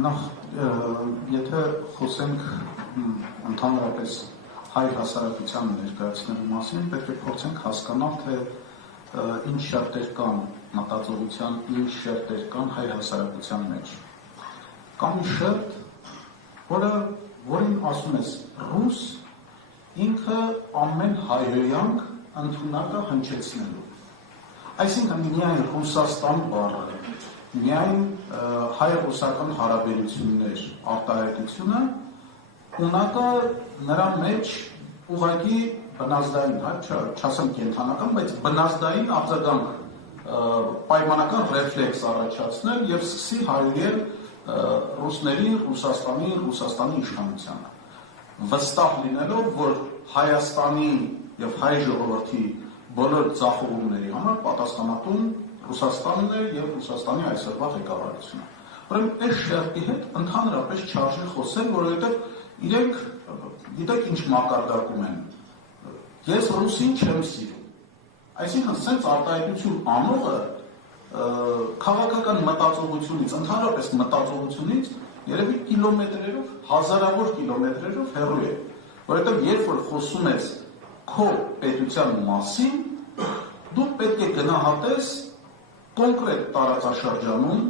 Նախ, եթե խոսենք ընդհանրապես հայ հասարակության ներկայացնելու մասին, պետք է փորձենք հասկանալ, թե ինչ շերտեր կան մտածողության, ինչ շերտեր կան հայ հասարակության մեջ։ Կա մի շերտ, որին ասում ես ռուս, ինքը ամեն հայհոյանք ընդունակ է հնչեցնելու։ Այսինքն միայն Ռուսաստան բառը, միայն հայ-ռուսական հարաբերություններ արտահայտությունը ունակը նրա մեջ ուղղակի բնազդային, չասեմ կենդանական, բայց բնազդային արձագանք պայմանական ռեֆլեքս առաջացնել եւ սկսի հայել ռուսներին, Ռուսաստանի իշխանությանը։ Վստահ լինելով, որ Հայաստանի եւ հայ ժողովրդի բոլոր ձախողումների համար պատասխանատուն Ռուսաստանն է եւ Ռուսաստանի այսօրվա ղեկավարությունը։ Ուրեմն այս շերտի հետ ընդհանրապես չարժե խոսել, որովհետեւ իրենք գիտեք ինչ մակարդակում են։ Ես ռուսին չեմ սիրում։ Այսինքն սենց արտահայտություն անողը քաղաքական մտածողությունից, ընդհանրապես մտածողությունից երևի կիլոմետրերով, հազարավոր կիլոմետրերով հեռու է։ Որովհետեւ երբ որ խոսում ես քո պետության մասին, դու պետք է գնահատես կոնկրետ տարածաշրջանում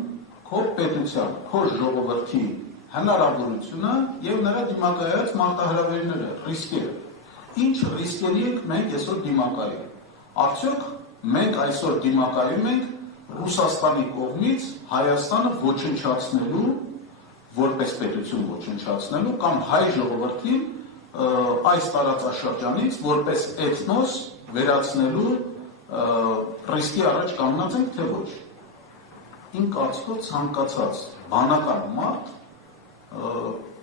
քո պետության, քո ժողովրդի հնարավորությունը եւ նրա դիմակայած մարտահրավերները, ռիսկերը։ Ինչ ռիսկերի ենք մենք այսօր դիմակայում։ Արդյոք մենք այսօր դիմակայում ենք Ռուսաստանի կողմից Հայաստանը ոչնչացնելու, որպես պետություն ոչնչացնելու կամ հայ ժողովրդին այս տարածաշրջանից որպես էթնոս վերացնելու ռիսկի առաջ կանգնած ենք, թե ոչ։ Իմ կարծիքով ցանկացած բանական մարդ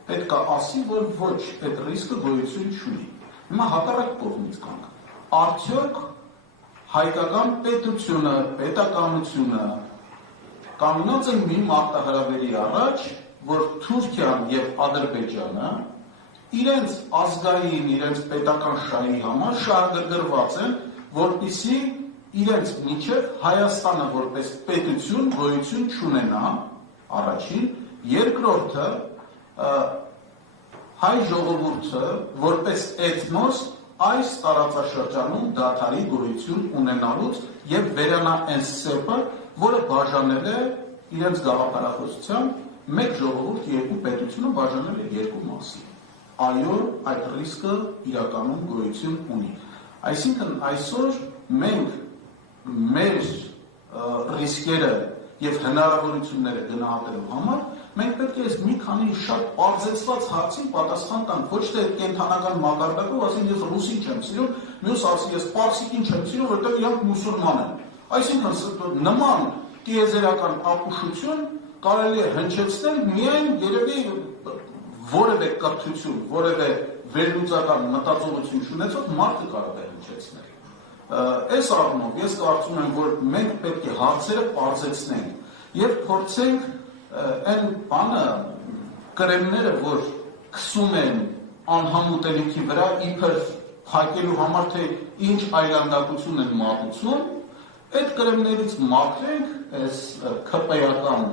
պետք է ասի, որ ոչ, այդ ռիսկը գոյություն չունի։ Հիմա հակառակ կողմից կանք։ Արդյոք հայկական պետությունը, պետականությունը կանգնած են մի մարտահրավերի առաջ, որ Թուրքիան եւ Ադրբեջանը իրենց ազգային, իրենց պետական շահի համար շահագրգռված են, որպեսզի իրենց միջև Հայաստանը որպես պետություն գոյություն չունենա, առաջին, երկրորդը հայ ժողովուրդը որպես էթնոս այս տարածաշրջանում դադարի գոյություն ունենալուց եւ վերանա այն սեպը, որը բաժանել է իրենց գաղափարախոսությամբ մեկ ժողովուրդ երկու պետությունը բաժանել է երկու մասի։ Այո, այդ ռիսկը իրականում գոյություն ունի։ Այսինքն այսօր մենք մեր ռիսկերը եւ հնարավորությունները գնահատելու համար մենք պետք է մի քանի շատ բարձրացված հարցին պատասխան տանք, ոչ թե կենթանական մակարդակով, ասենք ես ռուսին չեմ սիրում, մյուս ասի ես պարսիկին չեմ սիրում, որովհետեւ իրանք մուսուլման են։ Այսինքն նման տիեզերական ապուշություն կարելի է հնչեցնել միայն երևի որևէ կրթություն, որևէ վերլուծական մտածողություն չունեցող մարդը կարող է հնչեցնել։ Այս առումով ես կարծում եմ, որ մենք պետք է հարցերը բարձրացնենք եւ փորձենք այն բանը կրեմները, որ քսում են անհամուտելիքի վրա իբր փակելու համար, թե ինչ այլանդակություն են մատուցում, այդ կրեմներից մաքրենք այս քպեական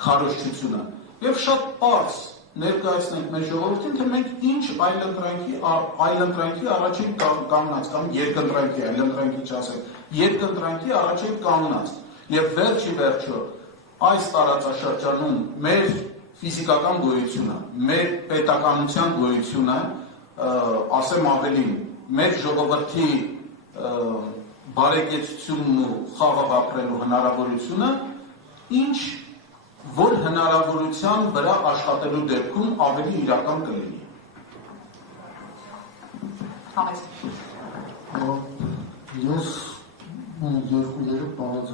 քարոզչությունը եւ շատ པարզ ներկայացնենք մեր ժողովրդին, թե մենք ինչ այլընտրանքի առաջ ենք կանգնած կամ երկընտրանքի, այլընտրանքի չասենք, երկընտրանքի առաջ ենք կանգնած եւ վերջի վերջո այս տարածաշրջանում մեր ֆիզիկական գոյությունը, մեր պետականության գոյությունը, ասեմ ավելին, մեր ժողովրդի բարեկեցությունն ու խաղաղ ապրելու հնարավորությունը, որ հնարավորության վրա աշխատելու դեպքում ավելի իրական կլինի։ Ես երկու բանից